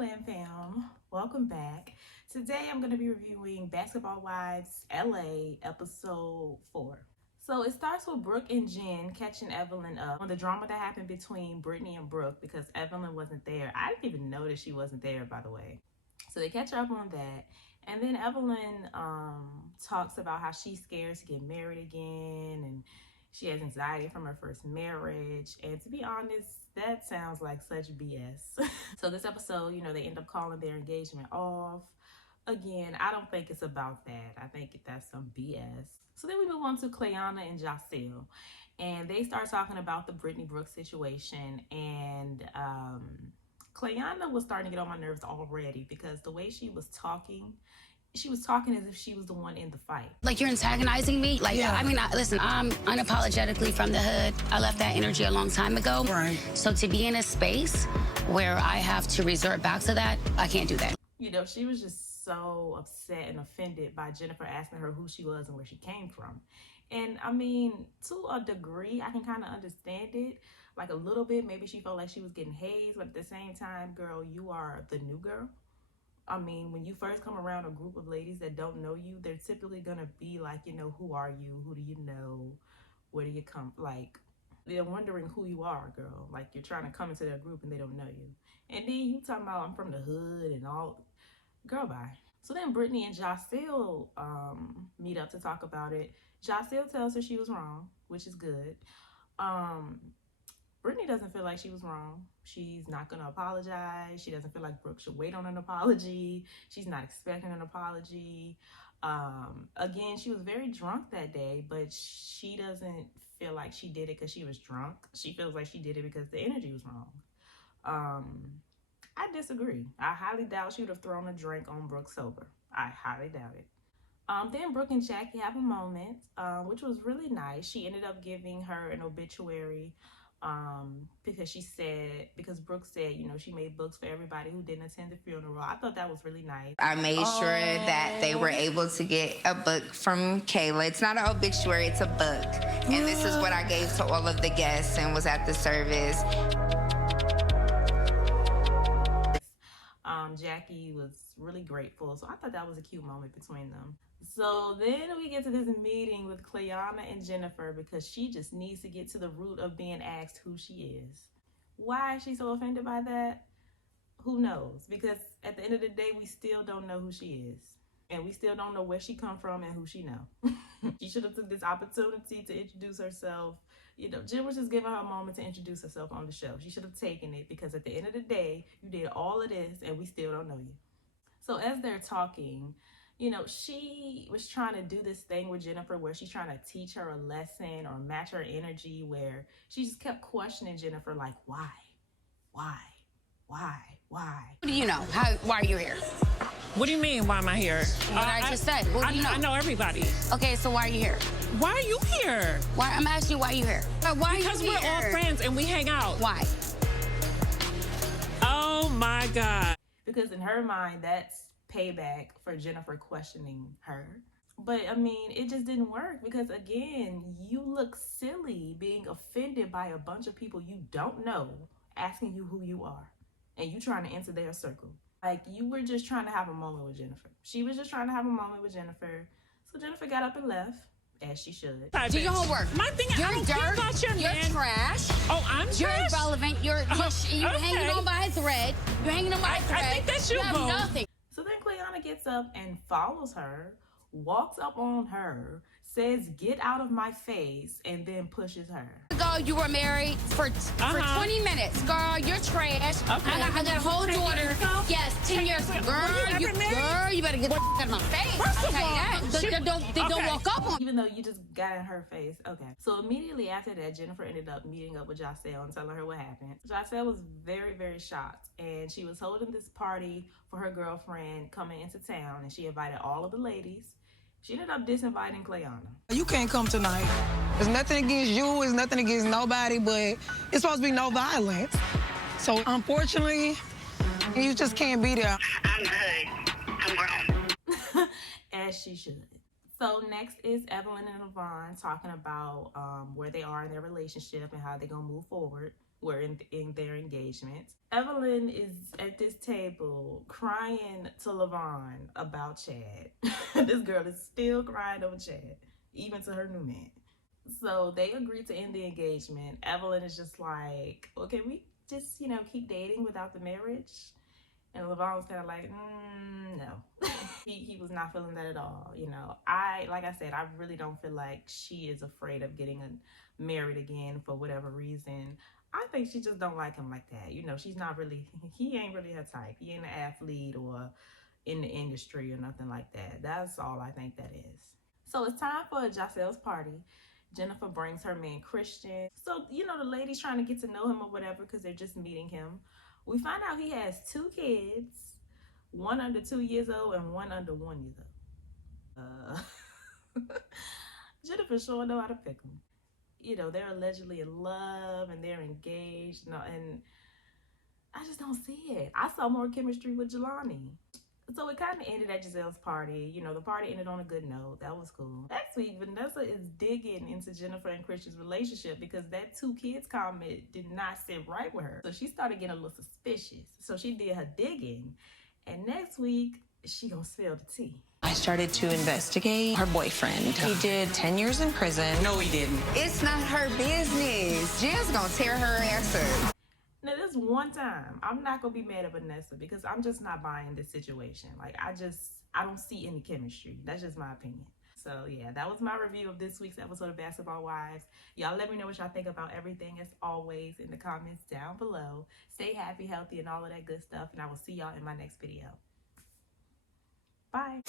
Glam Fam, welcome back. Today I'm going to be reviewing Basketball Wives LA episode 4. So it starts with Brooke and Jen catching Evelyn up on the drama that happened between Brittany and Brooke because Evelyn wasn't there. I didn't even notice she wasn't there, by the way. So they catch up on that. And then Evelyn talks about how she's scared to get married again and she has anxiety from her first marriage. And to be honest, that sounds like such BS. So this episode, they end up calling their engagement off. Again, I don't think it's about that. I think that's some BS. So then we move on to Clayanna and Jacelle. And they start talking about the Brittany Brooks situation. And Clayanna was starting to get on my nerves already because the way she was talking as if she was the one in the fight. Like, you're antagonizing me? Like, yeah. I mean, listen, I'm unapologetically from the hood. I left that energy a long time ago. Right. So to be in a space where I have to resort back to that, I can't do that. She was just so upset and offended by Jennifer asking her who she was and where she came from. And I mean, to a degree, I can kind of understand it. Like a little bit, maybe she felt like she was getting hazed, but at the same time, girl, you are the new girl. I mean, when you first come around a group of ladies that don't know you, they're typically going to be like, who are you? Who do you know? Where do you come? Like, they're wondering who you are, girl. Like, you're trying to come into their group and they don't know you. And then you talking about I'm from the hood and all. Girl, bye. So then Brittany and Jacelle meet up to talk about it. Jacelle tells her she was wrong, which is good. Brittany doesn't feel like she was wrong. She's not going to apologize. She doesn't feel like Brooke should wait on an apology. She's not expecting an apology. Again, she was very drunk that day, but she doesn't feel like she did it because she was drunk. She feels like she did it because the energy was wrong. I disagree. I highly doubt she would have thrown a drink on Brooke sober. I highly doubt it. Then Brooke and Jackie have a moment, which was really nice. She ended up giving her an obituary because Brooke said, she made books for everybody who didn't attend the funeral. I thought that was really nice. I made sure that they were able to get a book from Kayla. It's not an obituary, it's a book. And this is what I gave to all of the guests and was at the service. Jackie was really grateful. So I thought that was a cute moment between them. So then we get to this meeting with Clayanna and Jennifer because she just needs to get to the root of being asked who she is. Why is she so offended by that? Who knows? Because at the end of the day, we still don't know who she is. And we still don't know where she come from and who she know. She should have took this opportunity to introduce herself. Jen was just giving her a moment to introduce herself on the show. She should have taken it because at the end of the day, you did all of this and we still don't know you. So as they're talking, she was trying to do this thing with Jennifer where she's trying to teach her a lesson or match her energy, where she just kept questioning Jennifer like, why? What do you know? Why are you here? What do you mean, why am I here? What I just said. What do you know? I know everybody. Okay, so why are you here? Why are you here? Why? I'm asking you, why are you here? Why Because are you we're here? all friends and we hang out. Why? Oh my God. Because in her mind, that's payback for Jennifer questioning her. But I mean, it just didn't work because, again, you look silly being offended by a bunch of people you don't know asking you who you are and you trying to enter their circle. Like, you were just trying to have a moment with Jennifer. She was just trying to have a moment with Jennifer. So Jennifer got up and left, as she should. Do your homework. My thing is, I don't care about your You're man. trash. Oh, I'm trash? You're irrelevant. You're okay. hanging on by a thread. You're hanging on by a thread. I think that's you, have boo. nothing. So then Clayanna gets up and follows her, walks up on her, says, "Get out of my face," and then pushes her. Girl, you were married for 20 minutes. Girl, you're trash. Okay. I got a whole daughter. Yes, 10 years. Girl, you better get the out of my face. First of I'll tell you all, that. They don't walk up on me. Even though you just got in her face. Okay. So immediately after that, Jennifer ended up meeting up with Jacelle and telling her what happened. Jacelle was very, very shocked. And she was holding this party for her girlfriend coming into town. And she invited all of the ladies. She ended up disinviting Clayanna. You can't come tonight. There's nothing against you, it's nothing against nobody, but it's supposed to be no violence. So unfortunately, you just can't be there. I'm good. I'm grown. As she should. So next is Evelyn and Levon talking about where they are in their relationship and how they're going to move forward. were in their engagements. Evelyn is at this table crying to Levon about Chad. This girl is still crying over Chad, even to her new man. So they agreed to end the engagement. Evelyn is just like, well, can we just, keep dating without the marriage? And Levon was kind of like, no. he was not feeling that at all. Like I said, I really don't feel like she is afraid of getting married again for whatever reason. I think she just don't like him like that. She's not really, he ain't really her type. He ain't an athlete or in the industry or nothing like that. That's all I think that is. So it's time for Jocelyn's party. Jennifer brings her man Christian. So, the lady's trying to get to know him or whatever because they're just meeting him. We find out he has 2 kids, one under 2 years old and one under 1 year old. Jennifer sure know how to pick them. They're allegedly in love and they're engaged, and I just don't see it. I saw more chemistry with Jelani. So it kind of ended at Giselle's party. The party ended on a good note. That was cool. Next week, Vanessa is digging into Jennifer and Christian's relationship because that 2 kids comment did not sit right with her. So she started getting a little suspicious. So she did her digging. And next week, she gonna spill the tea. I started to investigate her boyfriend. He did 10 years in prison. No, he didn't. It's not her business. Jill's gonna tear her ass up. Now, this one time, I'm not going to be mad at Vanessa because I'm just not buying this situation. Like, I don't see any chemistry. That's just my opinion. So, yeah, that was my review of this week's episode of Basketball Wives. Y'all let me know what y'all think about everything, as always, in the comments down below. Stay happy, healthy, and all of that good stuff. And I will see y'all in my next video. Bye.